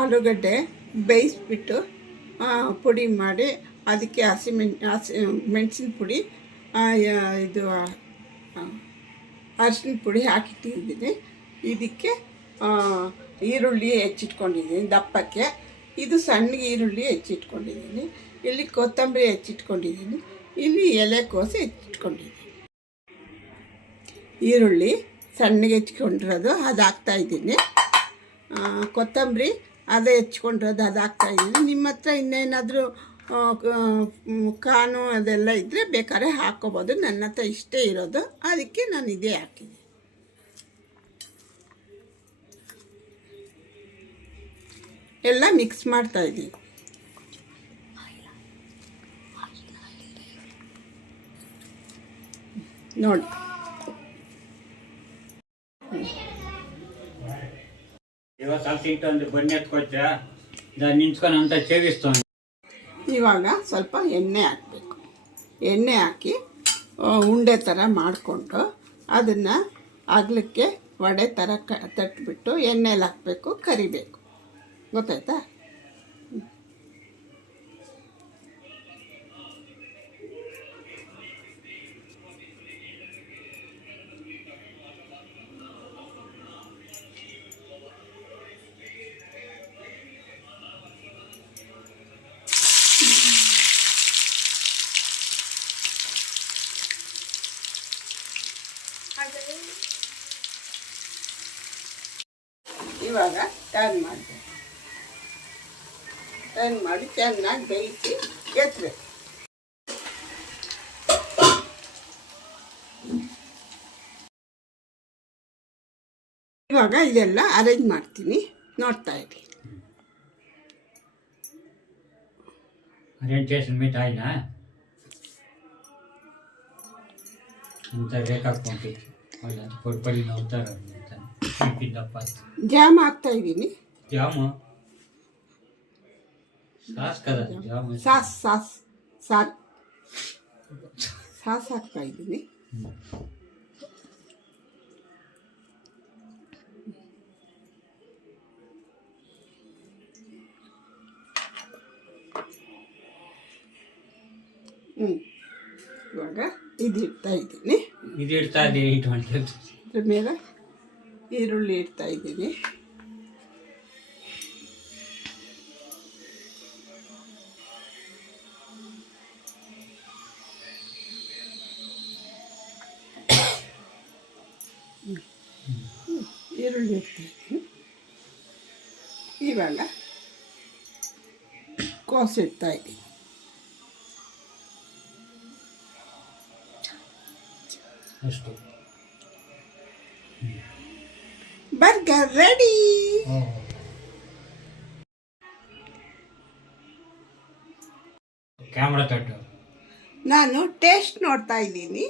ಆಲೂಗಡ್ಡೆ ಬೇಯಿಸ್ಬಿಟ್ಟು ಪುಡಿ ಮಾಡಿ ಅದಕ್ಕೆ ಮೆಣಸಿನ ಪುಡಿ ಇದು ಅರಿಶಿನ ಪುಡಿ ಹಾಕಿಟ್ಟಿದ್ದೀನಿ. ಇದಕ್ಕೆ ಈರುಳ್ಳಿ ಹೆಚ್ಚಿಟ್ಕೊಂಡಿದ್ದೀನಿ ದಪ್ಪಕ್ಕೆ. ಇದು ಸಣ್ಣಗೆ ಈರುಳ್ಳಿ ಹೆಚ್ಚಿಟ್ಕೊಂಡಿದ್ದೀನಿ. ಇಲ್ಲಿ ಕೊತ್ತಂಬರಿ ಹೆಚ್ಚಿಟ್ಕೊಂಡಿದ್ದೀನಿ. ಇಲ್ಲಿ ಎಲೆಕೋಸು ಹೆಚ್ಚಿಟ್ಕೊಂಡಿದ್ದೀನಿ. ಈರುಳ್ಳಿ ಸಣ್ಣಗೆ ಹೆಚ್ಚಿಕೊಂಡಿರೋದು ಅದು ಹಾಕ್ತಾಯಿದ್ದೀನಿ. ಕೊತ್ತಂಬರಿ ಅದು ಹೆಚ್ಕೊಂಡಿರೋದು ಅದು ಹಾಕ್ತಾಯಿದ್ದೀನಿ. ನಿಮ್ಮ ಹತ್ರ ಇನ್ನೇನಾದರೂ ಕಾನು ಅದೆಲ್ಲ ಇದ್ದರೆ ಬೇಕಾದ್ರೆ ಹಾಕ್ಕೋಬೋದು. ನನ್ನ ಹತ್ರ ಇಷ್ಟೇ ಇರೋದು, ಅದಕ್ಕೆ ನಾನು ಇದೇ ಹಾಕಿದ್ದೀನಿ. ಎಲ್ಲ ಮಿಕ್ಸ್ ಮಾಡ್ತಾಯಿದ್ದೀನಿ. ನೋಡಿ, ಇವಾಗ ಸ್ವಲ್ಪ ಎಣ್ಣೆ ಹಾಕಬೇಕು. ಎಣ್ಣೆ ಹಾಕಿ ಉಂಡೆ ಥರ ಮಾಡಿಕೊಂಡು ಅದನ್ನು ಅಗಲಕ್ಕೆ ವಡೆ ಥರ ತಟ್ಬಿಟ್ಟು ಎಣ್ಣೆಲಿ ಹಾಕಬೇಕು, ಕರಿಬೇಕು. ಗೊತ್ತಾಯ್ತಾ? ಇವಾಗ ಟರ್ನ್ ಮಾಡಬೇಕು. ಟರ್ನ್ ಮಾಡಿ ಚೆನ್ನಾಗಿ ಬೇಯಿಸಿ ಎತ್ತಬೇಕು. ಇವಾಗ ಇದೆಲ್ಲ ಅರೇಂಜ್ ಮಾಡ್ತೀನಿ, ನೋಡ್ತಾ ಇರಿ. ಅರೇಂಜೇಷನ್ ಮೀಟ್ ಆಯ್ತಾ ಅಂತ ಬೇಕಾಗ್ಕೊಂತಿತ್ತು. ಪೊಡಿ ನೋಡ್ತಾರೆ ಜಾಮ್ ಹಾಕ್ತಾ ಇದ್ದೀನಿ. ಜಾಮು ಸಾಸ್ ಕದ ಜಾಮು ಸಾಸ್ ಹಾಕ್ತಾ ಇದ್ದೀನಿ. ಇವಾಗ ಇದು ಇಡ್ತಾ ಇದ್ದೀನಿ. ಇದ್ರ ಮೇಲೆ ಈರುಳ್ಳಿ ಇಡ್ತಾ ಇದ್ದೀನಿ. ಈರುಳ್ಳಿ ಇಡ್ತಾ ಇದ್ದೀನಿ. ಇವಾಗ ಕೋಸು ಇಡ್ತಾ ಇದ್ದೀನಿ. Burger ready. ಕ್ಯಾಮ್ರಾ ತಟ್ಟು. ನಾನು ಟೇಸ್ಟ್ ನೋಡ್ತಾ ಇದ್ದೀನಿ.